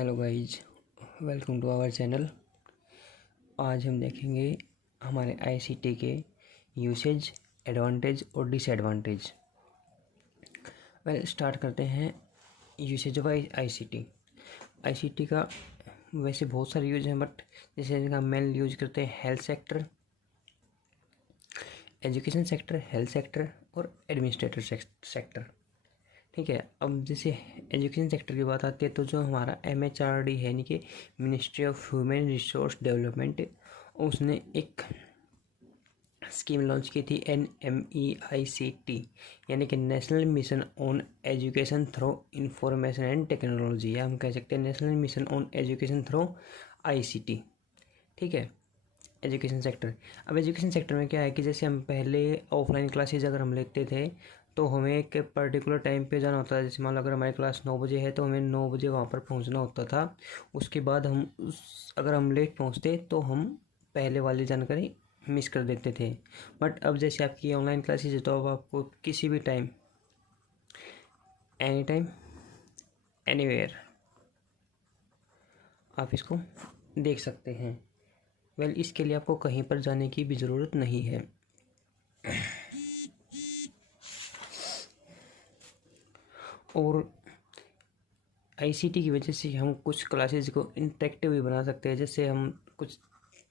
Hello guys, welcome to our channel. आज हम देखेंगे हमारे आईसीटी के यूसेज, एडवांटेज और डिसएडवांटेज। स्टार्ट करते हैं यूसेज ऑफ आईसीटी। आईसीटी का वैसे बहुत सारे यूज हैं, बट जैसे इसका मेन यूज करते हैं health sector, education sector, health sector और एडमिनिस्ट्रेटर सेक्टर। ठीक है। अब जैसे एजुकेशन सेक्टर की बात आती है तो जो हमारा MHRD है, यानी कि ministry of human resource development, उसने एक स्कीम लॉन्च की थी NMEICT, यानी कि national mission on education through information and technology, या हम कह सकते हैं national mission on education through ICT। ठीक है। Education sector. अब एजुकेशन सेक्टर में क्या है कि जैसे हम पहले ऑफलाइन क्लासेज अगर हम लेते थे तो हमें एक पर्टिकुलर टाइम पे जाना होता था। जैसे मान लो अगर हमारी क्लास 9 बजे है तो हमें 9 बजे वहाँ पर पहुँचना होता था। उसके बाद अगर हम लेट पहुँचते तो हम पहले वाली जानकारी मिस कर देते थे। बट अब जैसे आपकी ऑनलाइन क्लासेज है तो अब आपको किसी भी टाइम, एनी टाइम, एनीवेयर आप इसको देख सकते हैं। इसके लिए आपको कहीं पर जाने की भी ज़रूरत नहीं है। और आईसीटी की वजह से हम कुछ क्लासेस को इंटरेक्टिव भी बना सकते हैं। जैसे हम कुछ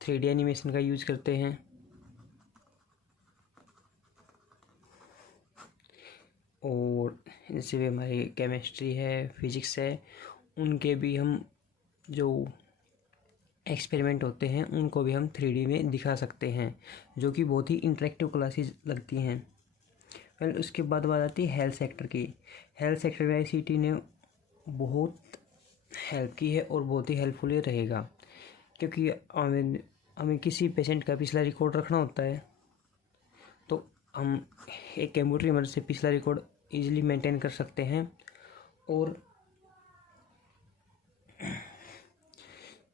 3D एनिमेशन का यूज़ करते हैं, और जैसे भी हमारी केमिस्ट्री है, फिजिक्स है, उनके भी हम जो एक्सपेरिमेंट होते हैं उनको भी हम 3D में दिखा सकते हैं, जो कि बहुत ही इंटरेक्टिव क्लासेस लगती हैं। उसके बाद बात आती है हेल्थ सेक्टर की। हेल्थ सेक्टर में आईसीटी ने बहुत हेल्प की है और बहुत ही हेल्पफुल रहेगा, क्योंकि हमें किसी पेशेंट का पिछला रिकॉर्ड रखना होता है तो हम एक कंप्यूटर की मदद से पिछला रिकॉर्ड इजीली मेंटेन कर सकते हैं, और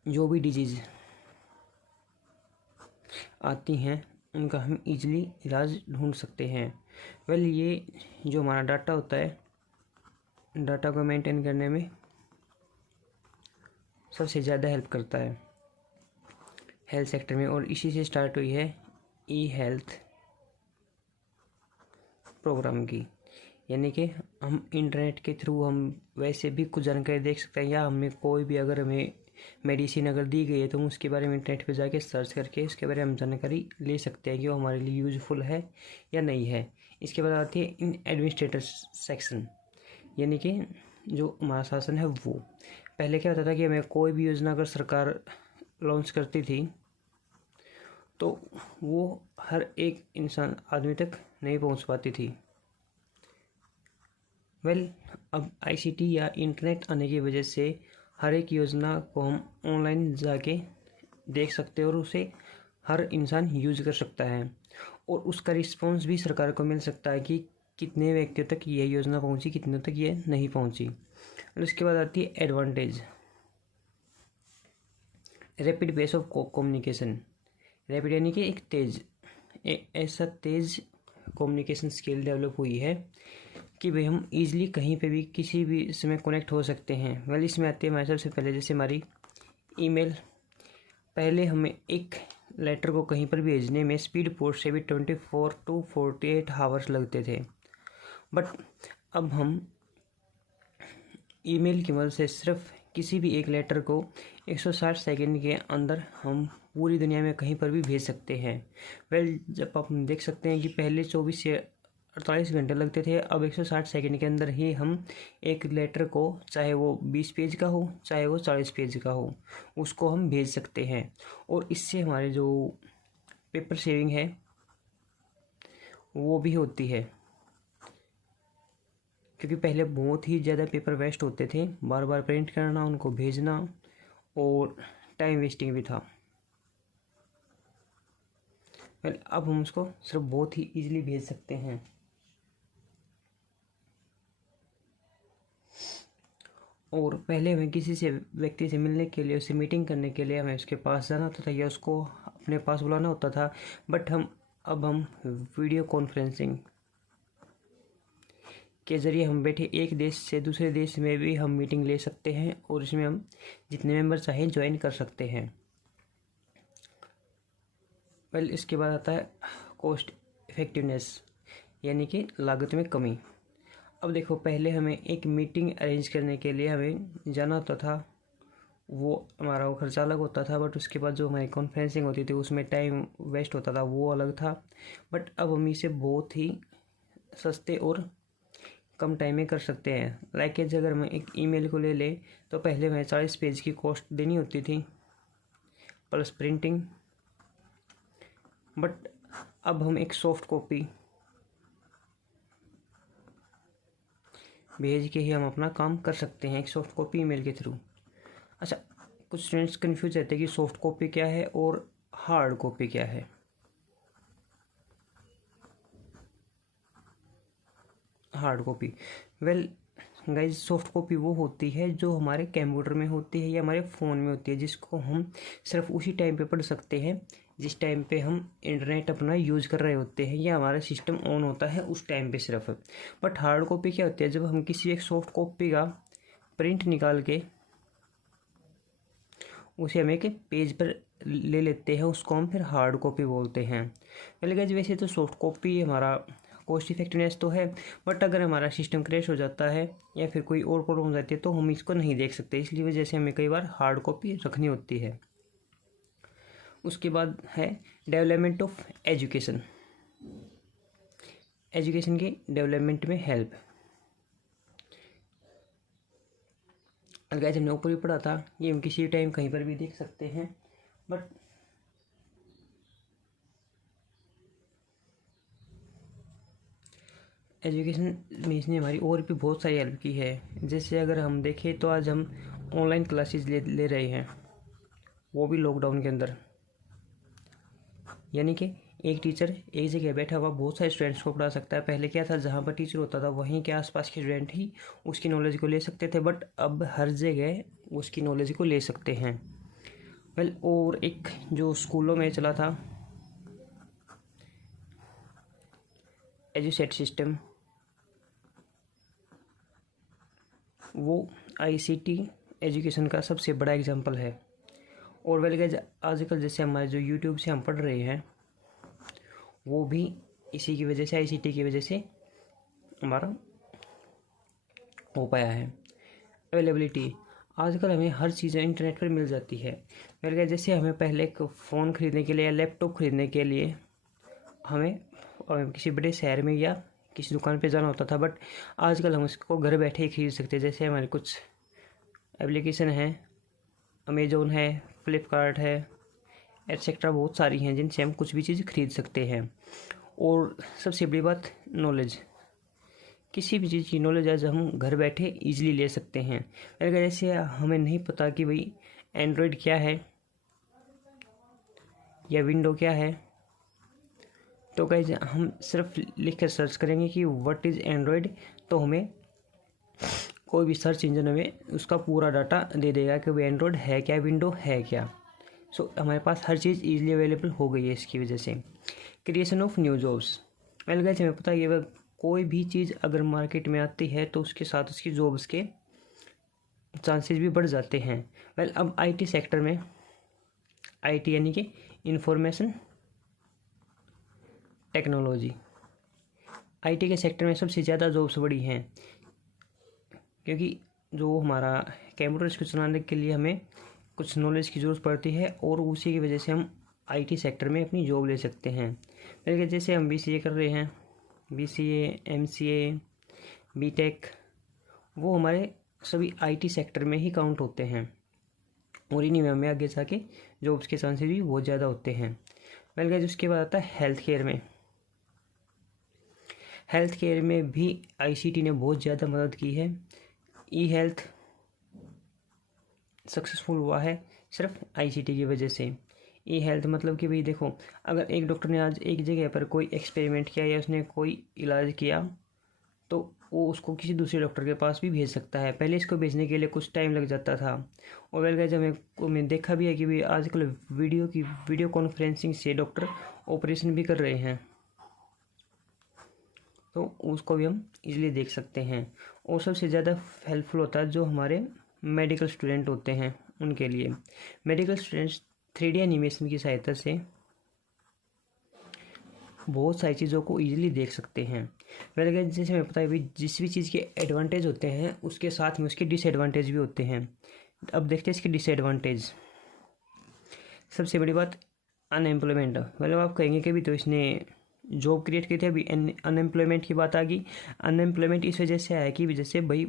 जो भी डिजीज़ आती हैं उनका हम इजीली इलाज ढूंढ सकते हैं। ये जो हमारा डाटा होता है, डाटा को मेंटेन करने में सबसे ज़्यादा हेल्प करता है हेल्थ सेक्टर में, और इसी से स्टार्ट हुई है ई-हेल्थ प्रोग्राम की। यानी कि हम इंटरनेट के थ्रू हम वैसे भी कुछ जानकारी देख सकते हैं, या हमें कोई भी अगर हमें मेडिसिन अगर दी गई है तो हम उसके बारे में इंटरनेट पे जाके सर्च करके उसके बारे में हम जानकारी ले सकते हैं कि वो हमारे लिए यूज़फुल है या नहीं है। इसके बाद आती है इन एडमिनिस्ट्रेटर सेक्शन, यानी कि जो हमारा शासन है वो। पहले क्या होता था कि हमें कोई भी योजना अगर सरकार लॉन्च करती थी तो वो हर एक इंसान आदमी तक नहीं पहुंच पाती थी। अब आईसीटी या इंटरनेट आने की वजह से हर एक योजना को हम ऑनलाइन जाके देख सकते हैं और उसे हर इंसान यूज कर सकता है, और उसका रिस्पॉन्स भी सरकार को मिल सकता है कि कितने व्यक्तियों तक यह योजना पहुंची, कितने तक ये नहीं पहुंची। और उसके बाद आती है advantage. Rapid pace of communication. Rapid यानी कि एक तेज, ऐसा तेज कम्युनिकेशन स्किल डेवलप हुई है कि भाई हम इजीली कहीं पे भी किसी भी समय कनेक्ट हो सकते हैं। इसमें आती है हमारे सबसे पहले जैसे हमारी ईमेल। पहले हमें एक लेटर को कहीं पर भेजने में स्पीड पोस्ट से भी 24 to 48 आवर्स लगते थे, बट अब हम ईमेल की मदद से सिर्फ किसी भी एक लेटर को 160 सेकंड के अंदर हम पूरी दुनिया में कहीं पर भी भेज सकते हैं। जब आप देख सकते हैं कि पहले 24 से 48 घंटे लगते थे, अब 160 सेकंड के अंदर ही हम एक लेटर को, चाहे वो 20 पेज का हो चाहे वो 40 पेज का हो, उसको हम भेज सकते हैं। और इससे हमारे जो पेपर सेविंग है वो भी होती है, क्योंकि पहले बहुत ही ज़्यादा पेपर वेस्ट होते थे, बार बार प्रिंट करना, उनको भेजना, और टाइम वेस्टिंग भी था। अब हम उसको सिर्फ बहुत ही इजीली भेज सकते हैं। और पहले हमें किसी से व्यक्ति से मिलने के लिए, उससे मीटिंग करने के लिए हमें उसके पास जाना होता था या उसको अपने पास बुलाना होता था, बट अब हम वीडियो कॉन्फ्रेंसिंग के ज़रिए हम बैठे एक देश से दूसरे देश में भी हम मीटिंग ले सकते हैं और इसमें हम जितने मेंबर चाहें ज्वाइन कर सकते हैं। वेल इसके बाद आता है कॉस्ट इफ़ेक्टिवनेस, यानी कि लागत में कमी। अब देखो, पहले हमें एक मीटिंग अरेंज करने के लिए हमें जाना होता था, वो हमारा वो खर्चा अलग होता था, बट उसके बाद जो हमारी कॉन्फ्रेंसिंग होती थी उसमें टाइम वेस्ट होता था, वो अलग था। बट अब हम इसे बहुत ही सस्ते और कम टाइम में कर सकते हैं। लाइक एज अगर हम एक ईमेल को ले लें तो पहले हमें 40 पेज की कॉस्ट देनी होती थी प्लस प्रिंटिंग, बट अब हम एक सॉफ्ट कॉपी भेज के ही हम अपना काम कर सकते हैं, एक सॉफ्ट कॉपी ईमेल के थ्रू। अच्छा, कुछ स्टूडेंट्स कन्फ्यूज रहते हैं कि सॉफ्ट कॉपी क्या है और हार्ड कॉपी क्या है। Hard copy, well guys, soft copy वो होती है जो हमारे कंप्यूटर में होती है या हमारे फ़ोन में होती है, जिसको हम सिर्फ उसी टाइम पे पढ़ सकते हैं जिस टाइम पे हम इंटरनेट अपना यूज़ कर रहे होते हैं या हमारा सिस्टम ऑन होता है उस टाइम पे सिर्फ। बट हार्ड कॉपी क्या होती है, जब हम किसी एक सॉफ्ट कॉपी का प्रिंट निकाल के उसे हम एक पेज पर ले लेते हैं, उसको हम फिर हार्ड कॉपी बोलते हैं। वेल गाइज, वैसे तो सॉफ्ट कॉपी हमारा कॉस्ट इफेक्टिवनेस तो है, बट अगर हमारा सिस्टम क्रैश हो जाता है या फिर कोई और प्रॉब्लम हो जाती है तो हम इसको नहीं देख सकते, इसलिए वजह से हमें कई बार हार्ड कॉपी रखनी होती है। उसके बाद है डेवलपमेंट ऑफ एजुकेशन, एजुकेशन के डेवलपमेंट में हेल्प। गाइस, हमने ऊपर भी पढ़ा था, ये हम किसी टाइम कहीं पर भी देख सकते हैं, बट एजुकेशन में इसने हमारी और भी बहुत सारी हेल्प की है। जैसे अगर हम देखें तो आज हम ऑनलाइन क्लासेस ले रहे हैं, वो भी लॉकडाउन के अंदर, यानी कि एक टीचर एक जगह बैठा हुआ बहुत सारे स्टूडेंट्स को पढ़ा सकता है। पहले क्या था, जहाँ पर टीचर होता था वहीं के आसपास के स्टूडेंट ही उसकी नॉलेज को ले सकते थे, बट अब हर जगह उसकी नॉलेज को ले सकते हैं। वेल, और एक जो स्कूलों में चला था एजुसेट सिस्टम, वो आईसीटी एजुकेशन का सबसे बड़ा एग्जांपल है। और वेल गाइस, आजकल जैसे हमारे जो यूट्यूब से हम पढ़ रहे हैं वो भी इसी की वजह से, आईसीटी की वजह से हमारा हो पाया है। अवेलेबिलिटी, आजकल हमें हर चीज़ इंटरनेट पर मिल जाती है। वेल गाइस, जैसे हमें पहले एक फ़ोन ख़रीदने के लिए या लैपटॉप ख़रीदने के लिए हमें किसी बड़े शहर में या किसी दुकान पे जाना होता था, बट आजकल हम उसको घर बैठे ही खरीद सकते हैं। जैसे हमारे कुछ एप्लीकेशन हैं, अमेज़ोन है, फ्लिपकार्ट है, एटसेट्रा, बहुत सारी हैं जिनसे हम कुछ भी चीज़ खरीद सकते हैं। और सबसे बड़ी बात, नॉलेज, किसी भी चीज़ की नॉलेज आज हम घर बैठे इजीली ले सकते हैं। अगर जैसे हमें नहीं पता कि भाई एंड्रॉयड क्या है या विंडो क्या है, तो गाइज हम सिर्फ लिख कर सर्च करेंगे कि व्हाट इज़ एंड्रॉयड, तो हमें कोई भी सर्च इंजन हमें उसका पूरा डाटा दे देगा कि वो एंड्रॉयड है क्या, विंडो है क्या। सो हमारे पास हर चीज़ ईजिली अवेलेबल हो गई है इसकी वजह से। Creation of new jobs, well guys, हमें पता है कि कोई भी चीज़ अगर मार्केट में आती है तो उसके साथ उसकी जॉब्स के चांसेस भी बढ़ जाते हैं। वेल, अब आईटी सेक्टर में, आईटी यानी कि इंफॉर्मेशन टेक्नोलॉजी, आईटी के सेक्टर में सबसे ज़्यादा जॉब्स बढ़ी हैं, क्योंकि जो हमारा कंप्यूटर्स को चलाने के लिए हमें कुछ नॉलेज की ज़रूरत पड़ती है और उसी की वजह से हम आईटी सेक्टर में अपनी जॉब ले सकते हैं। बल्कि जैसे हम बीसीए कर रहे हैं, बीसीए, एमसीए, बीटेक, वो हमारे सभी आईटी सेक्टर में ही काउंट होते हैं और इन्हीं में हमें आगे जाके जॉब्स के चांसेस भी बहुत ज़्यादा होते हैं। बल्कि उसके बाद आता है हेल्थ केयर में, हेल्थ केयर में भी आईसीटी ने बहुत ज़्यादा मदद की है। ई हेल्थ सक्सेसफुल हुआ है सिर्फ आईसीटी की वजह से। ई हेल्थ मतलब कि भाई देखो, अगर एक डॉक्टर ने आज एक जगह पर कोई एक्सपेरिमेंट किया या उसने कोई इलाज किया तो वो उसको किसी दूसरे डॉक्टर के पास भी भेज सकता है। पहले इसको भेजने के लिए कुछ टाइम लग जाता था। और वेल गाइस, हमें देखा भी है कि भाई आजकल वीडियो कॉन्फ्रेंसिंग से डॉक्टर ऑपरेशन भी कर रहे हैं। तो उसको भी हम इजीली देख सकते हैं। और सबसे ज़्यादा हेल्पफुल होता है जो हमारे मेडिकल स्टूडेंट होते हैं उनके लिए। मेडिकल स्टूडेंट्स 3D एनिमेशन की सहायता से बहुत सारी चीज़ों को ईजिली देख सकते हैं। वैसे गाइस जैसे हमें पता है भाई जिस भी चीज़ के एडवांटेज होते हैं उसके साथ में उसके डिसएडवांटेज भी होते हैं। अब देखते हैं इसके डिसएडवांटेज। सबसे बड़ी बात अनएम्प्लॉयमेंट। मतलब आप कहेंगे कि भी तो इसने जॉब क्रिएट की थी, अभी अनएम्प्लॉयमेंट की बात आ गई। अनएम्प्लॉयमेंट इस वजह से आया कि जैसे भाई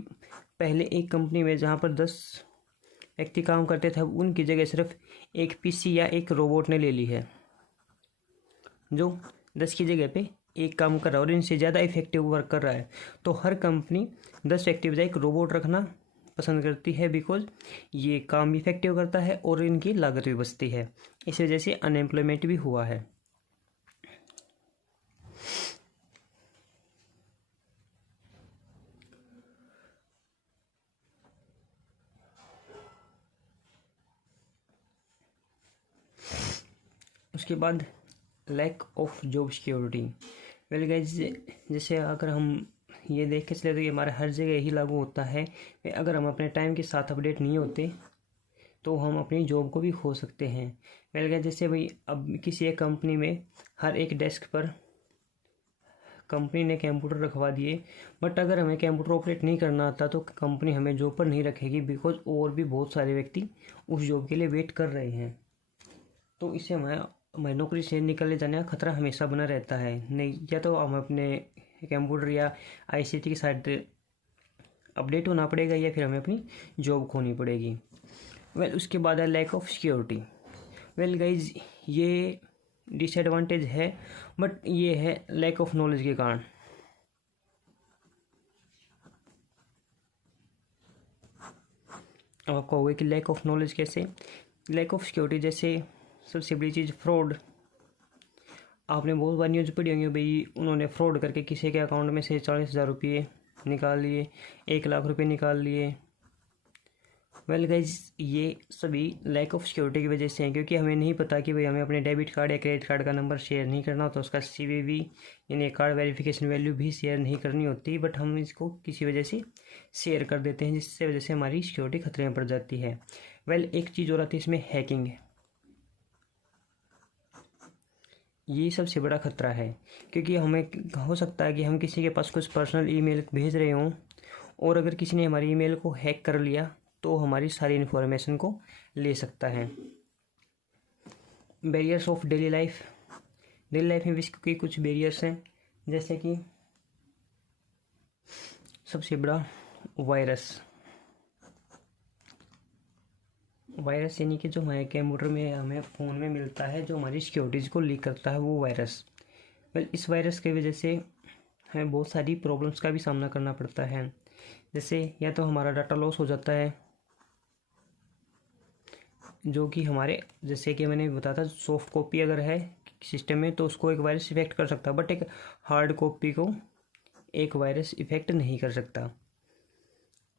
पहले एक कंपनी में जहाँ पर 10 व्यक्ति काम करते थे अब उनकी जगह सिर्फ एक पीसी या एक रोबोट ने ले ली है, जो 10 की जगह पे एक काम कर रहा है और इनसे ज़्यादा इफेक्टिव वर्क कर रहा है। तो हर कंपनी 10 व्यक्ति बजाय एक रोबोट रखना पसंद करती है, बिकॉज ये काम इफेक्टिव करता है और इनकी लागत भी बचती है। इस वजह से अनएम्प्लॉयमेंट भी हुआ है। उसके बाद lack of job security. Well guys जैसे अगर हम ये देख के चले तो ये हमारे हर जगह यही लागू होता है कि अगर हम अपने टाइम के साथ अपडेट नहीं होते तो हम अपनी जॉब को भी खो सकते हैं। वेल गाइज जैसे भाई अब किसी एक कंपनी में हर एक डेस्क पर कंपनी ने कंप्यूटर रखवा दिए, बट अगर हमें कंप्यूटर ऑपरेट नहीं करना आता तो कंपनी हमें जॉब पर नहीं रखेगी, बिकॉज और भी बहुत सारे व्यक्ति उस जॉब के लिए वेट कर रहे हैं। तो इससे हमें नौकरी से निकले जाने का खतरा हमेशा बना रहता है। नहीं, या तो हम अपने कंप्यूटर या आईसीटी के साथ अपडेट होना पड़ेगा या फिर हमें अपनी जॉब खोनी पड़ेगी। वेल उसके बाद है lack of security. Well guys ये डिसएडवांटेज है, बट ये है लैक ऑफ नॉलेज के कारण। अब आप कहोगे कि लैक ऑफ नॉलेज कैसे? लैक ऑफ सिक्योरिटी जैसे सबसे बड़ी चीज़ फ्रॉड। आपने बहुत बार न्यूज़ पढ़ी होंगी भाई उन्होंने फ्रॉड करके किसी के अकाउंट में से 40,000 रुपये निकाल लिए, 1 लाख रुपये निकाल लिए। वेल गाइज ये सभी लैक ऑफ सिक्योरिटी की वजह से हैं, क्योंकि हमें नहीं पता कि भाई हमें अपने डेबिट कार्ड या क्रेडिट कार्ड का नंबर शेयर नहीं करना होता, उसका CVV यानी कार्ड वेरिफिकेशन वैल्यू भी शेयर नहीं करनी होती, बट हम इसको किसी वजह से शेयर कर देते हैं जिससे वजह से हमारी सिक्योरिटी खतरे में पड़ जाती है। वेल एक चीज़ और आती है इसमें, हैकिंग। ये सबसे बड़ा खतरा है, क्योंकि हमें हो सकता है कि हम किसी के पास कुछ पर्सनल ईमेल भेज रहे हों और अगर किसी ने हमारी ईमेल को हैक कर लिया तो हमारी सारी इन्फॉर्मेशन को ले सकता है। Barriers of daily life. Daily life में भी इसके कुछ बैरियर्स हैं, जैसे कि सबसे बड़ा वायरस। वायरस यानी कि जो हमारे कंप्यूटर में हमें फ़ोन में मिलता है जो हमारी सिक्योरिटीज़ को लीक करता है, वो वायरस। वेल इस वायरस की वजह से हमें बहुत सारी प्रॉब्लम्स का भी सामना करना पड़ता है। जैसे या तो हमारा डाटा लॉस हो जाता है, जो कि हमारे जैसे कि मैंने बताया था सॉफ्ट कॉपी अगर है सिस्टम में तो उसको एक वायरस इफेक्ट कर सकता है, बट एक हार्ड कॉपी को एक वायरस इफेक्ट नहीं कर सकता।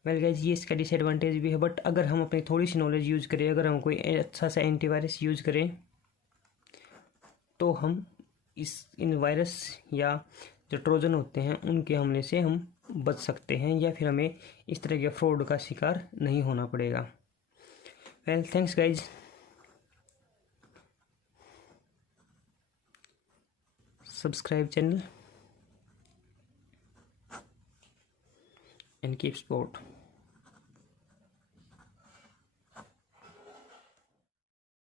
वेल गाइज ये इसका डिसएडवांटेज भी है, बट अगर हम अपनी थोड़ी सी नॉलेज यूज़ करें, अगर हम कोई अच्छा सा एंटीवायरस यूज़ करें तो हम इन वायरस या जो ट्रोजन होते हैं उनके हमले से हम बच सकते हैं, या फिर हमें इस तरह के फ्रॉड का शिकार नहीं होना पड़ेगा। Well thanks guys. Subscribe channel and keep support.